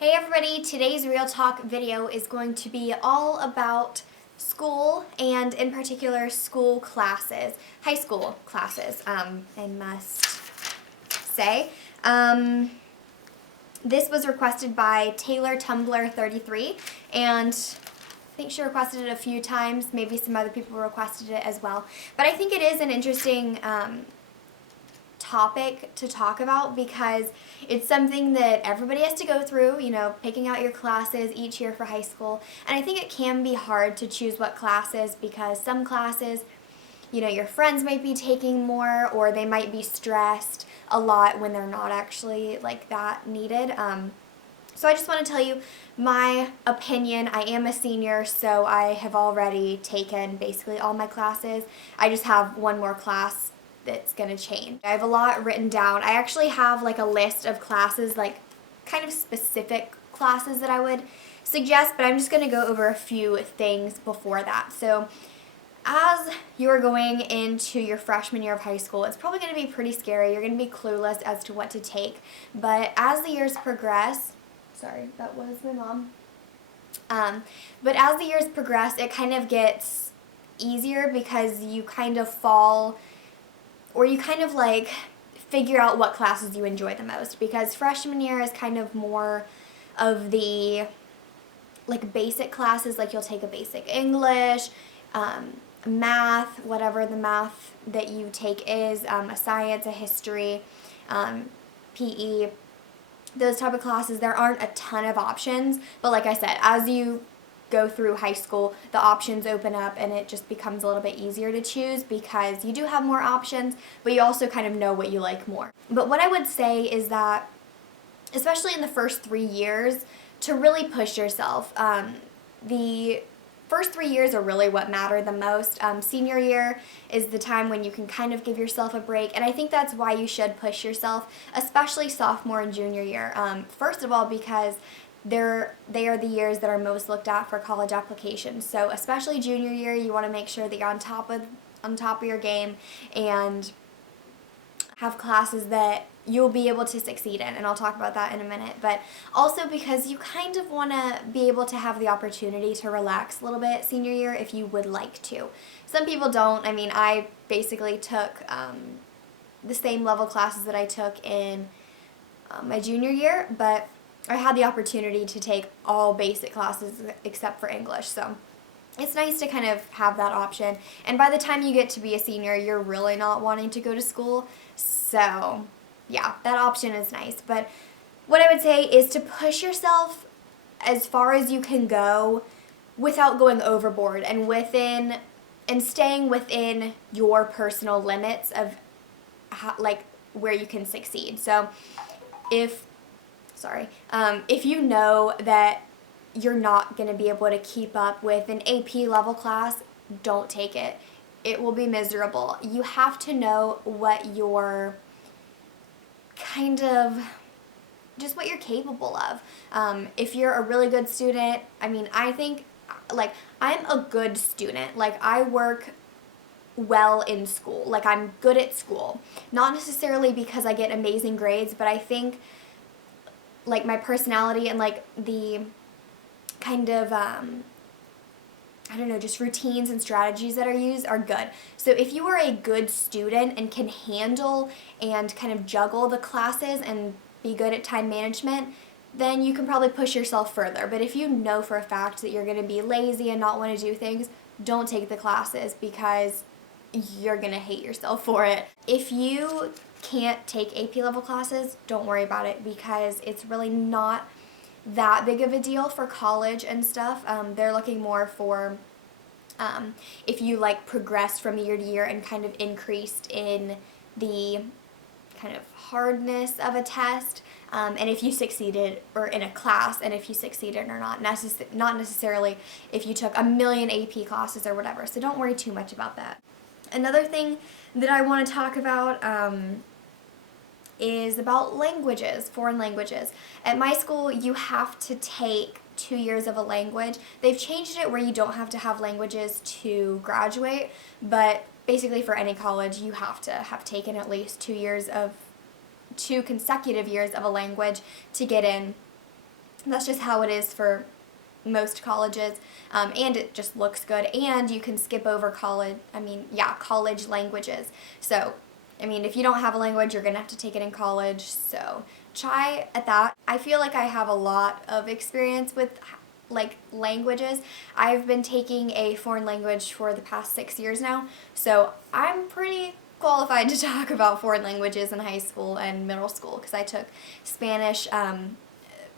Hey everybody, today's Real Talk video is going to be all about school and in particular school classes, high school classes, I must say. This was requested by Taylor Tumblr 33 and I think she requested it a few times, maybe some other people requested it as well. But I think it is an interesting topic to talk about because it's something that everybody has to go through, picking out your classes each year for high school. And I think it can be hard to choose what classes because some classes, your friends might be taking more or they might be stressed a lot when they're not actually like that needed. So I just want to tell you my opinion. I am a senior, so I have already taken basically all my classes. I just have one more class that's going to change. I have a lot written down. I actually have like a list of classes, like kind of specific classes that I would suggest, but I'm just going to go over a few things before that. So as you're going into your freshman year of high school, it's probably going to be pretty scary. You're going to be clueless as to what to take. But as the years progress, sorry, that was my mom. But as the years progress, it kind of gets easier because you kind of fall, or you kind of like figure out what classes you enjoy the most, because freshman year is kind of more of the like basic classes, like you'll take a basic English, math, whatever the math that you take is, a science, a history, PE, those type of classes. There aren't a ton of options, but like I said, as you go through high school, the options open up and it just becomes a little bit easier to choose because you do have more options, but you also kind of know what you like more. But what I would say is that, especially in the first 3 years, to really push yourself. The first 3 years are really what matter the most. Senior year is the time when you can kind of give yourself a break, and I think that's why you should push yourself, especially sophomore and junior year. First of all, because they are the years that are most looked at for college applications. So especially junior year, you want to make sure that you're on top of your game and have classes that you'll be able to succeed in, and I'll talk about that in a minute. But also because you kind of want to be able to have the opportunity to relax a little bit senior year if you would like to. Some people don't. I mean, I basically took the same level classes that I took in my junior year, but I had the opportunity to take all basic classes except for English, so it's nice to kind of have that option. And by the time you get to be a senior, you're really not wanting to go to school, so yeah, that option is nice. But what I would say is to push yourself as far as you can go without going overboard and staying within your personal limits of like where you can succeed. So if you know that you're not going to be able to keep up with an AP level class, don't take it. It will be miserable. You have to know what you're just what you're capable of. If you're a really good student, I think, like, I'm a good student. Like, I work well in school. Like, I'm good at school. Not necessarily because I get amazing grades, but I think like my personality and like the kind of just routines and strategies that are used are good. So if you are a good student and can handle and kind of juggle the classes and be good at time management, then you can probably push yourself further. But if you know for a fact that you're going to be lazy and not want to do things, don't take the classes because you're going to hate yourself for it. If you can't take AP level classes, don't worry about it because it's really not that big of a deal for college and stuff. They're looking more for if you like progressed from year to year and kind of increased in the kind of hardness of a test, and if you succeeded, or in a class, and if you succeeded or not necessarily if you took a million AP classes or whatever. So don't worry too much about that. Another thing that I want to talk about is about languages, foreign languages. At my school, you have to take 2 years of a language. They've changed it where you don't have to have languages to graduate, but basically for any college, you have to have taken at least 2 consecutive years of a language to get in That's just how it is for most colleges, and it just looks good, and you can skip over college languages. So, I mean, if you don't have a language, you're gonna have to take it in college, so try at that. I feel like I have a lot of experience with like languages. I've been taking a foreign language for the past 6 years now, so I'm pretty qualified to talk about foreign languages in high school and middle school because I took Spanish.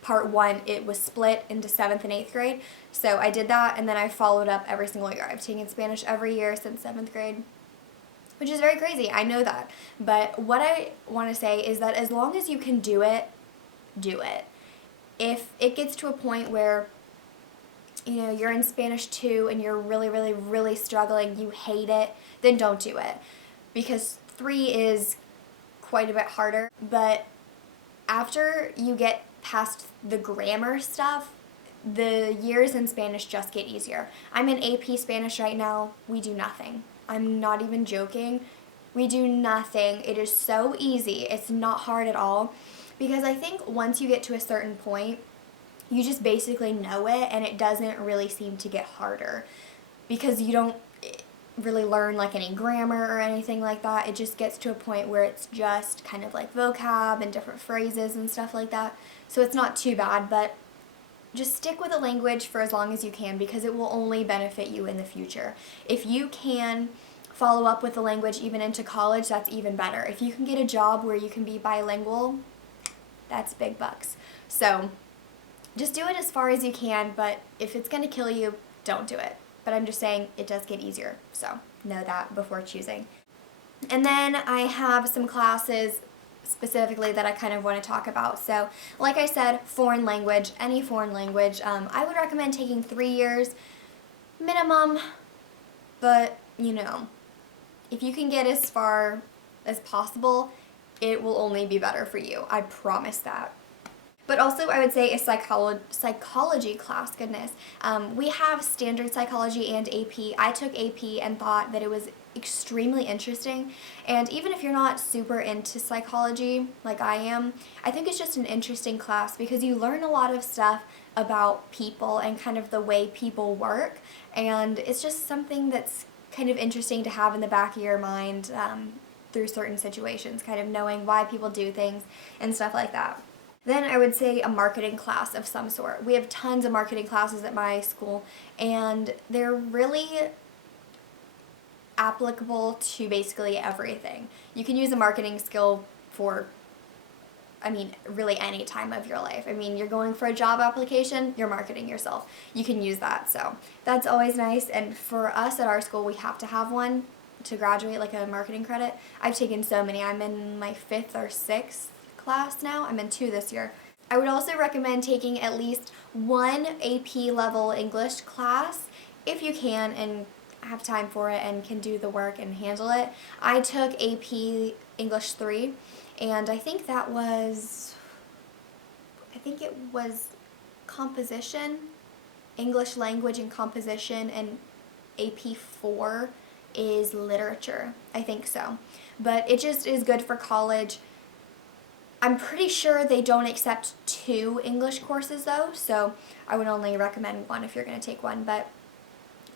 Part 1, it was split into 7th and 8th grade. So I did that, and then I followed up every single year. I've taken Spanish every year since 7th grade, which is very crazy. I know that. But what I want to say is that as long as you can do it, do it. If it gets to a point where, you know, you're in Spanish 2 and you're really, really, really struggling, you hate it, then don't do it. Because 3 is quite a bit harder. But after you get past the grammar stuff, the years in Spanish just get easier. I'm in AP Spanish right now. We do nothing. I'm not even joking. We do nothing. It is so easy. It's not hard at all. Because I think once you get to a certain point, you just basically know it, and it doesn't really seem to get harder. Because you don't really learn like any grammar or anything like that. It just gets to a point where it's just kind of like vocab and different phrases and stuff like that. So it's not too bad, but just stick with a language for as long as you can because it will only benefit you in the future. If you can follow up with the language even into college, that's even better. If you can get a job where you can be bilingual, that's big bucks. So just do it as far as you can, but if it's going to kill you, don't do it. But I'm just saying it does get easier, so know that before choosing. And then I have some classes specifically that I kind of want to talk about. So like I said, foreign language, any foreign language, I would recommend taking 3 years minimum, but you know, if you can get as far as possible, it will only be better for you. I promise that. But also, I would say a psychology class, goodness. We have standard psychology and AP. I took AP and thought that it was extremely interesting. And even if you're not super into psychology like I am, I think it's just an interesting class because you learn a lot of stuff about people and kind of the way people work. And it's just something that's kind of interesting to have in the back of your mind through certain situations, kind of knowing why people do things and stuff like that. Then I would say a marketing class of some sort. We have tons of marketing classes at my school, and they're really applicable to basically everything. You can use a marketing skill for, really any time of your life. You're going for a job application, you're marketing yourself. You can use that, so that's always nice. And for us at our school, we have to have one to graduate, like a marketing credit. I've taken so many. I'm in my 5th or 6th class now. I'm in 2 this year. I would also recommend taking at least one AP level English class if you can and have time for it and can do the work and handle it. I took AP English 3 and I think it was composition, English language and composition, and AP 4 is literature. I think so. But it just is good for college. I'm pretty sure they don't accept 2 English courses though, so I would only recommend 1 if you're going to take one, but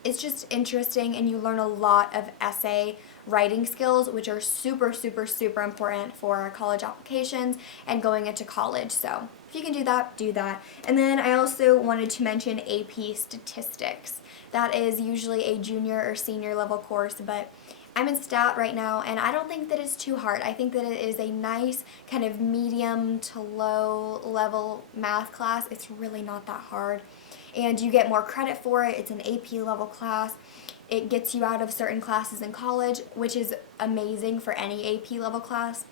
it's just interesting and you learn a lot of essay writing skills, which are super, super, super important for college applications and going into college, so if you can do that, do that. And then I also wanted to mention AP Statistics. That is usually a junior or senior level course, but I'm in stat right now, and I don't think that it's too hard. I think that it is a nice kind of medium to low level math class. It's really not that hard, and you get more credit for it. It's an AP level class. It gets you out of certain classes in college, which is amazing for any AP level class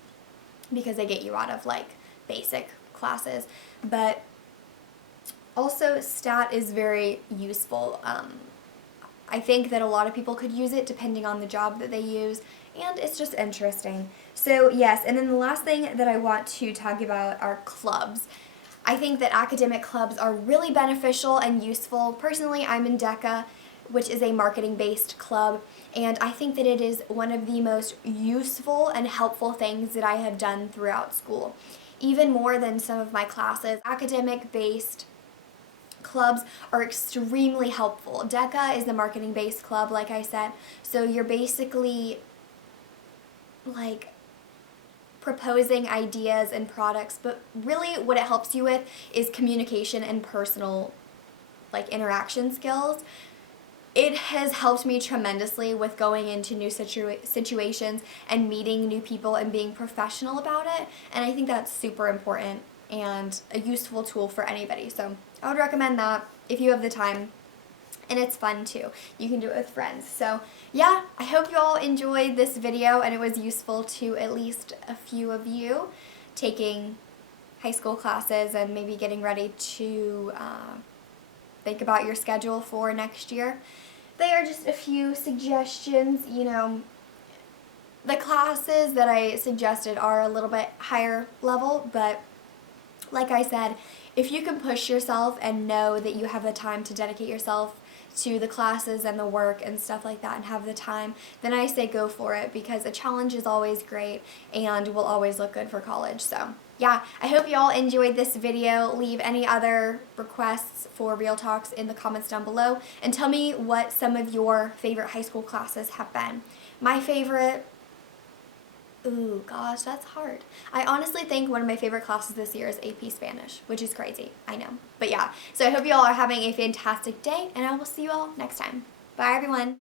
because they get you out of like basic classes. But also stat is very useful. I think that a lot of people could use it depending on the job that they use, and it's just interesting. So yes, and then the last thing that I want to talk about are clubs. I think that academic clubs are really beneficial and useful. Personally, I'm in DECA, which is a marketing-based club, and I think that it is one of the most useful and helpful things that I have done throughout school. Even more than some of my classes, academic-based clubs are extremely helpful. DECA is the marketing-based club, like I said, so you're basically like proposing ideas and products, but really what it helps you with is communication and personal like interaction skills. It has helped me tremendously with going into new situations and meeting new people and being professional about it, and I think that's super important and a useful tool for anybody. So I would recommend that if you have the time, and it's fun too. You can do it with friends. So yeah, I hope you all enjoyed this video and it was useful to at least a few of you taking high school classes and maybe getting ready to think about your schedule for next year. They are just a few suggestions. You know, the classes that I suggested are a little bit higher level, but like I said, if you can push yourself and know that you have the time to dedicate yourself to the classes and the work and stuff like that and have the time, then I say go for it, because a challenge is always great and will always look good for college. So yeah, I hope you all enjoyed this video. Leave any other requests for Real Talks in the comments down below and tell me what some of your favorite high school classes have been. My favorite, ooh, gosh, that's hard. I honestly think one of my favorite classes this year is AP Spanish, which is crazy, I know. But yeah, so I hope you all are having a fantastic day, and I will see you all next time. Bye, everyone.